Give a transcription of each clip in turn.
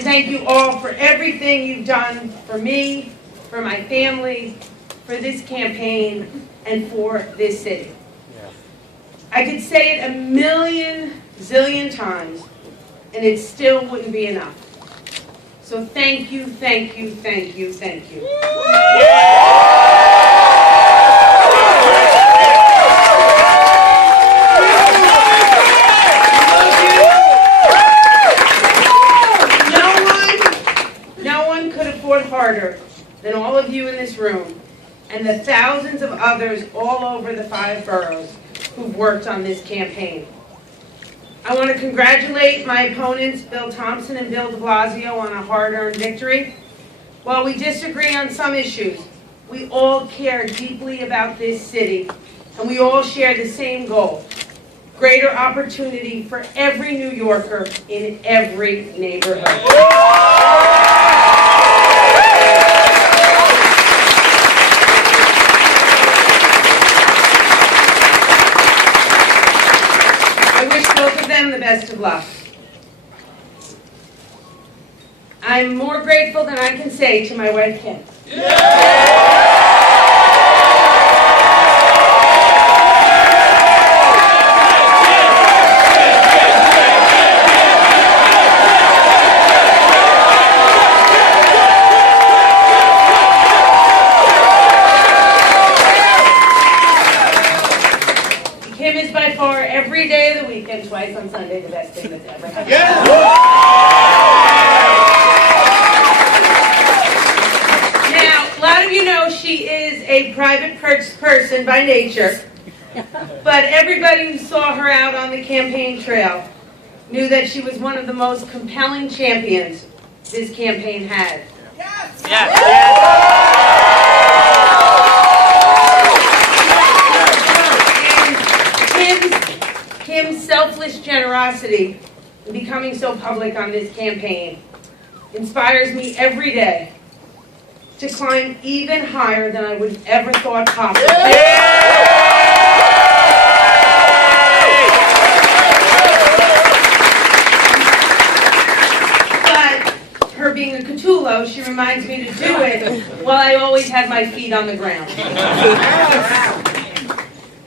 And thank you all for everything you've done for me, for my family, for this campaign, and for this city. I could say it a million zillion times, and it still wouldn't be enough. So thank you, thank you, thank you, thank you. No one could afford harder than all of you in this room and the thousands of others all over the 5 boroughs who've worked on this campaign. I want to congratulate my opponents, Bill Thompson and Bill de Blasio, on a hard-earned victory. While we disagree on some issues, we all care deeply about this city, and we all share the same goal: greater opportunity for every New Yorker in every neighborhood. I wish both of them the best of luck. I'm more grateful than I can say to my wife, Kim. Kim is by far every day of the week and twice on Sunday the best thing that's ever happened. Now, a lot of you know she is a private person by nature, but everybody who saw her out on the campaign trail knew that she was one of the most compelling champions this campaign had. Kim's selfless generosity in becoming so public on this campaign inspires me every day to climb even higher than I would have ever thought possible. But her being a Cthulhu, she reminds me to do it while I always have my feet on the ground.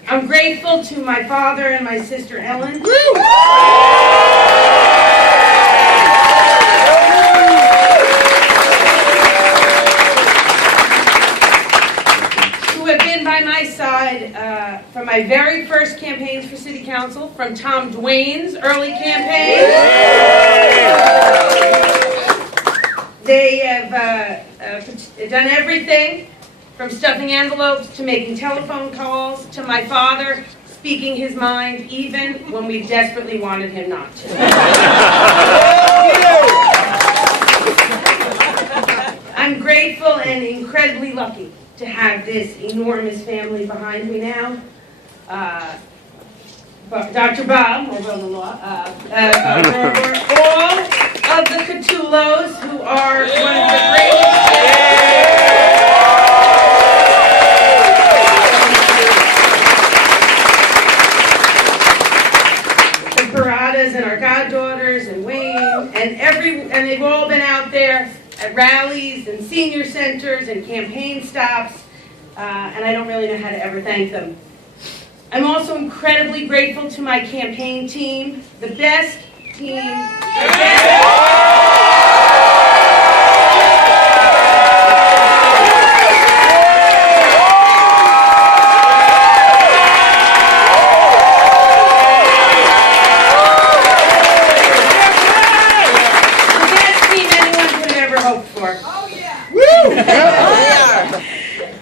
I'm grateful to my father and my sister Ellen. Who have been by my side from my very first campaigns for city council, from Tom Dwayne's early campaign. They have done everything from stuffing envelopes to making telephone calls to my father speaking his mind even when we desperately wanted him not to. I'm grateful and incredibly lucky to have this enormous family behind me now. Dr. Bob, my brother-in-law, all of the Cthulhus who are one of the greatest. And our goddaughters and Wayne and they've all been out there at rallies and senior centers and campaign stops, and I don't really know how to ever thank them. I'm also incredibly grateful to my campaign team, the best team.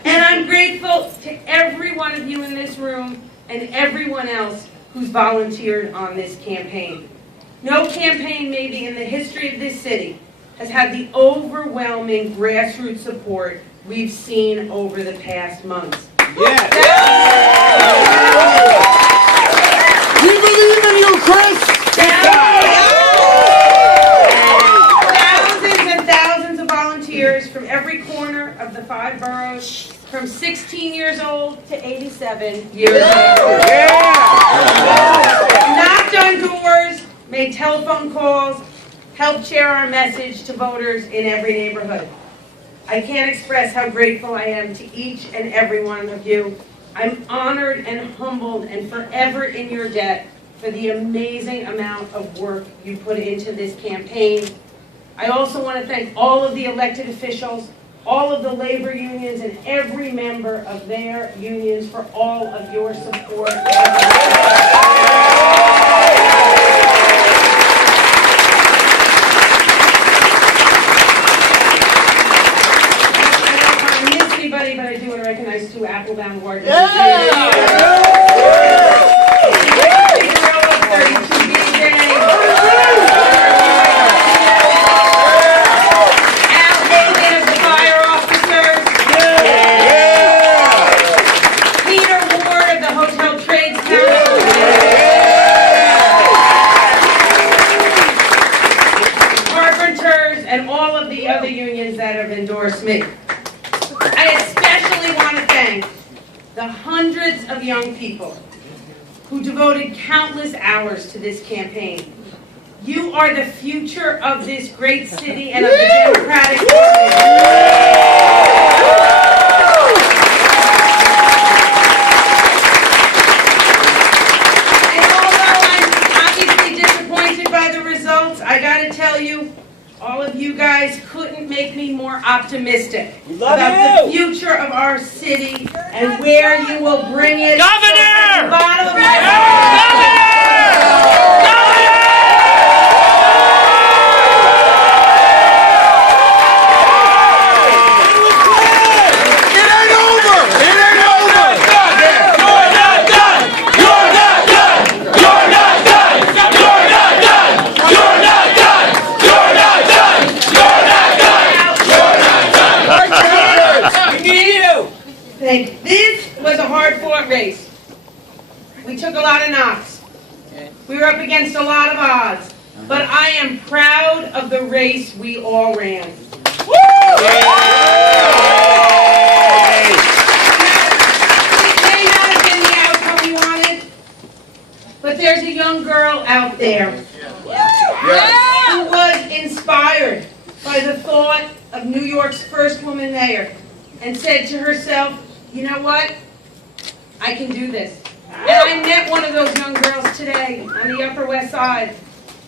And I'm grateful to every one of you in this room and everyone else who's volunteered on this campaign. No campaign maybe in the history of this city has had the overwhelming grassroots support we've seen over the past months. Yes. We believe in you, Chris! Thousands and thousands of volunteers from every corner of the 5 boroughs, from 16 years old to 87 years old. Knocked on doors, made telephone calls, helped share our message to voters in every neighborhood. I can't express how grateful I am to each and every one of you. I'm honored and humbled and forever in your debt for the amazing amount of work you put into this campaign. I also want to thank all of the elected officials, all of the labor unions, and every member of their unions for all of your support. But I do want to recognize two Apple-bound ward members. Al Hagan of the fire officers. Peter Ward of the Hotel Trades Council. Carpenters and all of the other unions that have endorsed me. I especially want to thank the hundreds of young people who devoted countless hours to this campaign. You are the future of this great city and of the Democratic Party. And although I'm obviously disappointed by the results, I got to tell you, all of you guys couldn't make me more optimistic about the future of our city and where you will bring it. Governor! Governor! This was a hard-fought race. We took a lot of knocks. We were up against a lot of odds. But I am proud of the race we all ran. Woo! It may not have been the outcome we wanted, but there's a young girl out there who was inspired by the thought of New York's first woman mayor and said to herself, you know what? I can do this. And I met one of those young girls today on the Upper West Side.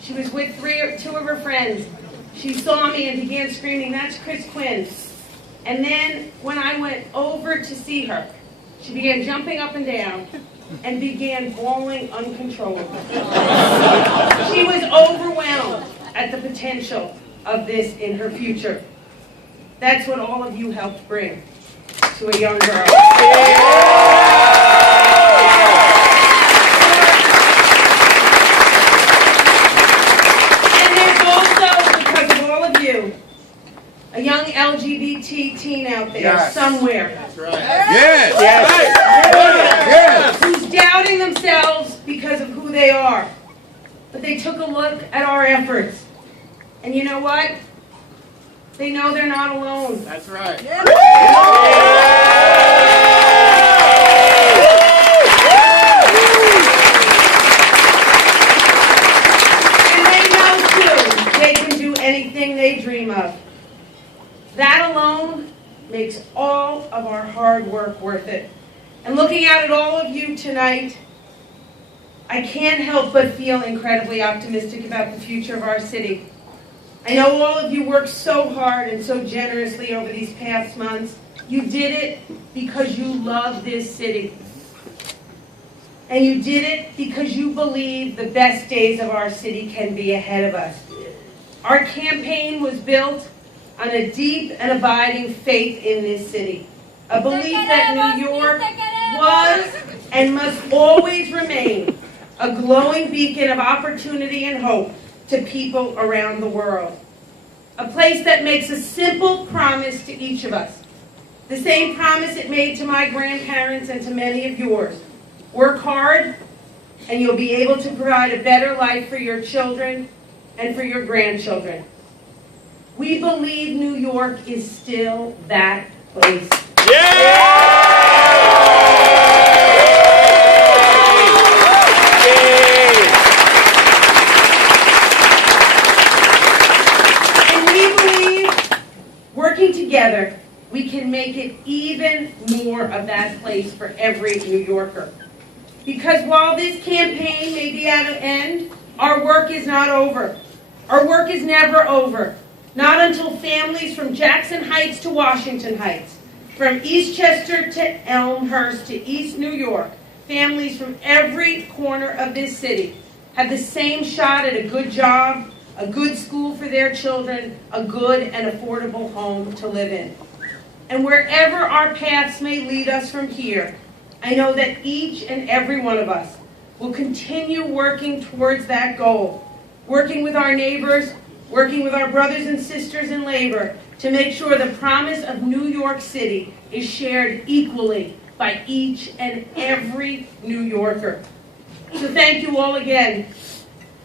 She was with two of her friends. She saw me and began screaming, that's Chris Quinn. And then when I went over to see her, she began jumping up and down and began bawling uncontrollably. She was overwhelmed at the potential of this in her future. That's what all of you helped bring to a young girl. And there's also, because of all of you, a young LGBT teen out there somewhere. That's right. Yes. Who's doubting themselves because of who they are. But they took a look at our efforts. And you know what? They know they're not alone. That's right. And they know too, they can do anything they dream of. That alone makes all of our hard work worth it. And looking out at all of you tonight, I can't help but feel incredibly optimistic about the future of our city. I know all of you worked so hard and so generously over these past months. You did it because you love this city. And you did it because you believe the best days of our city can be ahead of us. Our campaign was built on a deep and abiding faith in this city. A belief that New York was and must always remain a glowing beacon of opportunity and hope to people around the world. A place that makes a simple promise to each of us. The same promise it made to my grandparents and to many of yours. Work hard, and you'll be able to provide a better life for your children and for your grandchildren. We believe New York is still that place. more of that place for every New Yorker. Because while this campaign may be at an end, our work is not over. Our work is never over. Not until families from Jackson Heights to Washington Heights, from Eastchester to Elmhurst to East New York, families from every corner of this city have the same shot at a good job, a good school for their children, a good and affordable home to live in. And wherever our paths may lead us from here, I know that each and every one of us will continue working towards that goal, working with our neighbors, working with our brothers and sisters in labor to make sure the promise of New York City is shared equally by each and every New Yorker. So thank you all again.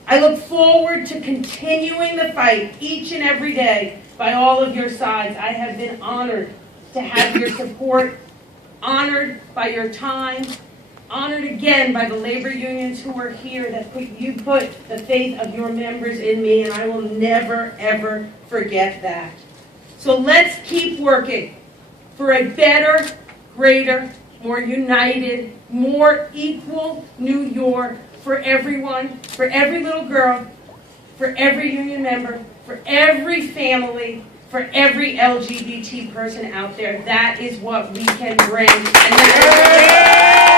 I look forward to continuing the fight each and every day by all of your sides. I have been honored to have your support, honored by your time, honored again by the labor unions who are here that you put the faith of your members in me, and I will never, ever forget that. So let's keep working for a better, greater, more united, more equal New York for everyone, for every little girl, for every union member, for every family, for every LGBT person out there. That is what we can bring. And that is